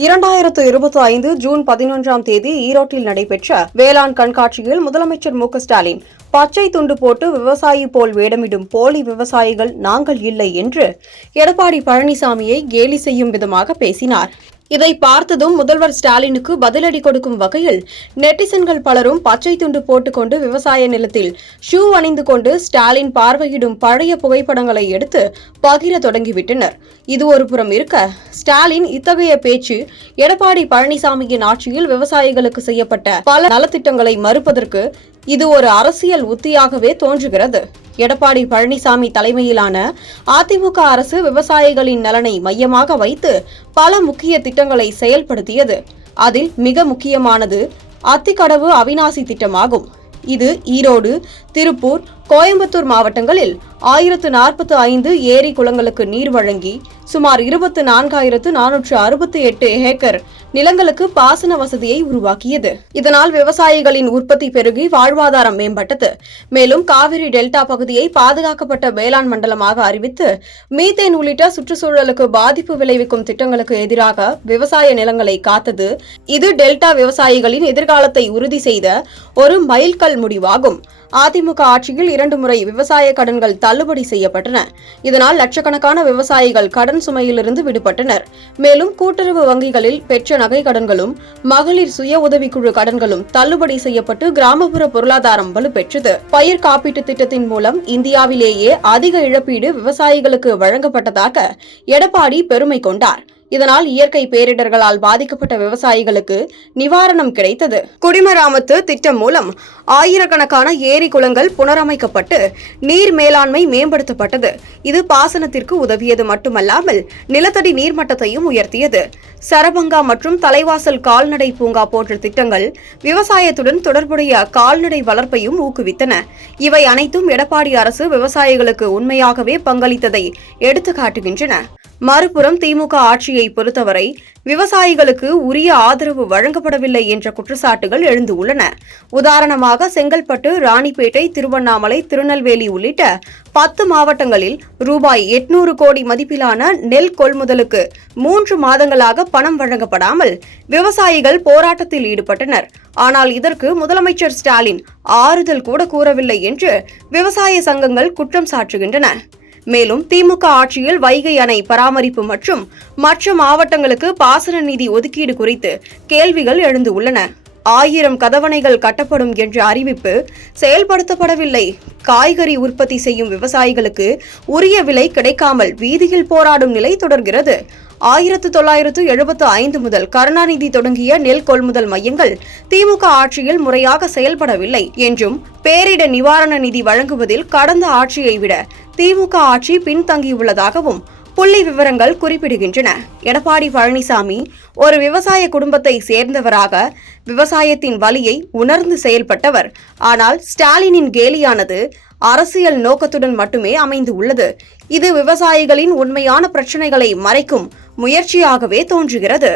இரண்டாயிரத்து இருபத்தி ஐந்து ஜூன் பதினொன்றாம் தேதி ஈரோட்டில் நடைபெற்ற வேளாண் கண்காட்சியில் முதலமைச்சர் மு ஸ்டாலின் பச்சை துண்டு போட்டு விவசாயி போல் வேடமிடும் போலி விவசாயிகள் நாங்கள் இல்லை என்று எடப்பாடி பழனிசாமியை கேலி செய்யும் விதமாக பேசினார். இதை பார்த்ததும் முதல்வர் ஸ்டாலினுக்கு பதிலடி கொடுக்கும் வகையில் நெட்டிசன்கள் பலரும் பச்சை துண்டு போட்டுக்கொண்டு விவசாய நிலத்தில் ஷூ அணிந்து கொண்டு ஸ்டாலின் பார்வையிடும் பழைய புகைப்படங்களை எடுத்து பகிர தொடங்கிவிட்டனர். இது ஒரு புறம் இருக்க ஸ்டாலின் இத்தகைய பேச்சு எடப்பாடி பழனிசாமியின் ஆட்சியில் விவசாயிகளுக்கு செய்யப்பட்ட பல நலத்திட்டங்களை மறுப்பதற்கு இது ஒரு அரசியல் உத்தியாகவே தோன்றுகிறது. எடப்பாடி பழனிசாமி தலைமையிலான அதிமுக அரசு விவசாயிகளின் நலனை மையமாக வைத்து பல முக்கிய திட்டங்களை செயல்படுத்தியது. அதில் மிக முக்கியமானது அத்திக்கடவு அவிநாசி திட்டமாகும். இது ஈரோடு திருப்பூர் கோயம்புத்தூர் மாவட்டங்களில் ஆயிரத்து நாற்பத்து ஐந்து ஏரி குளங்களுக்கு நீர் வழங்கி சுமார் இருபத்து நான்காயிரத்து நானூற்று அறுபத்தி எட்டு ஏக்கர் நிலங்களுக்கு பாசன வசதியை உருவாக்கியது. இதனால் விவசாயிகளின் உற்பத்தி பெருகி வாழ்வாதாரம் மேம்பட்டது. மேலும் காவிரி டெல்டா பகுதியை பாதுகாக்கப்பட்ட வேளாண் மண்டலமாக அறிவித்து மீத்தேன் உள்ளிட்ட சுற்றுச்சூழலுக்கு பாதிப்பு விளைவிக்கும் திட்டங்களுக்கு எதிராக விவசாய நிலங்களை காத்தது. இது டெல்டா விவசாயிகளின் எதிர்காலத்தை உறுதி செய்த ஒரு மைல்கல் முடிவாகும். அதிமுக ஆட்சியில் இரண்டு முறை விவசாய கடன்கள் தள்ளுபடி செய்யப்பட்டன. இதனால் லட்சக்கணக்கான விவசாயிகள் கடன் சுமையிலிருந்து விடுபட்டனர். மேலும் கூட்டுறவு வங்கிகளில் பெற்ற நகை கடன்களும் மகளிர் சுய உதவிக்குழு கடன்களும் தள்ளுபடி செய்யப்பட்டு கிராமப்புற பொருளாதாரம் வலுப்பெற்றது. பயிர் காப்பீட்டு திட்டத்தின் மூலம் இந்தியாவிலேயே அதிக இழப்பீடு விவசாயிகளுக்கு வழங்கப்பட்டதாக எடப்பாடி பெருமை கொண்டார். இதனால் இயற்கை பேரிடர்களால் பாதிக்கப்பட்ட விவசாயிகளுக்கு நிவாரணம் கிடைத்தது. குடிமராமத்து திட்டம் மூலம் ஆயிரக்கணக்கான ஏரி குளங்கள் புனரமைக்கப்பட்டு நீர் மேலாண்மை மேம்படுத்தப்பட்டது. இது பாசனத்திற்கு உதவியது மட்டுமல்லாமல் நிலத்தடி நீர்மட்டத்தையும் உயர்த்தியது. சரபங்கா மற்றும் தலைவாசல் கால்நடை பூங்கா போன்ற திட்டங்கள் விவசாயத்துடன் தொடர்புடைய கால்நடை வளர்ப்பையும் ஊக்குவித்தன. இவை அனைத்தும் எடப்பாடி அரசு விவசாயிகளுக்கு உண்மையாகவே பங்களித்ததை எடுத்துக்காட்டுகின்றன. மறுபுறம் திமுக ஆட்சியை பொறுத்தவரை விவசாயிகளுக்கு உரிய ஆதரவு வழங்கப்படவில்லை என்ற குற்றச்சாட்டுகள் எழுந்துள்ளன. உதாரணமாக செங்கல்பட்டு ராணிப்பேட்டை திருவண்ணாமலை திருநெல்வேலி உள்ளிட்ட பத்து மாவட்டங்களில் ரூபாய் எட்நூறு கோடி மதிப்பிலான நெல் கொள்முதலுக்கு மூன்று மாதங்களாக பணம் வழங்கப்படாமல் விவசாயிகள் போராட்டத்தில் ஈடுபட்டனர். ஆனால் இதற்கு முதலமைச்சர் ஸ்டாலின் ஆறுதல் கூட கூறவில்லை என்று விவசாய சங்கங்கள் குற்றம் சாட்டுகின்றன. மேலும் திமுக ஆட்சியில் வைகை அணை பராமரிப்பு மற்றும் மற்ற மாவட்டங்களுக்கு பாசன நிதி ஒதுக்கீடு குறித்து கேள்விகள் எழுந்துள்ளன ஆயிரம் கதவணைகள் கட்டப்படும் என்ற அறிவிப்பு செயல்படுத்தப்படவில்லை. காய்கறி உற்பத்தி செய்யும் விவசாயிகளுக்கு உரிய விலை கிடைக்காமல் வீதியில் போராடும் நிலை தொடர்கிறது. ஆயிரத்து தொள்ளாயிரத்து எழுபத்து ஐந்து முதல் கருணாநிதி தொடங்கிய நெல் கொள்முதல் மையங்கள் திமுக ஆட்சியில் முறையாக செயல்படவில்லை என்றும் பேரிட நிவாரண நிதி வழங்குவதில் கடந்த ஆட்சியை விட திமுக ஆட்சி பின்தங்கியுள்ளதாகவும் புள்ளி விவரங்கள் குறிப்பிடுகின்றன. எடப்பாடி பழனிசாமி ஒரு விவசாய குடும்பத்தை சேர்ந்தவராக விவசாயத்தின் வலியை உணர்ந்து செயல்பட்டவர். ஆனால் ஸ்டாலினின் கேலியானது அரசியல் நோக்கத்துடன் மட்டுமே அமைந்து உள்ளது இது விவசாயிகளின் உண்மையான பிரச்சனைகளை மறைக்கும் முயற்சியாகவே தோன்றுகிறது.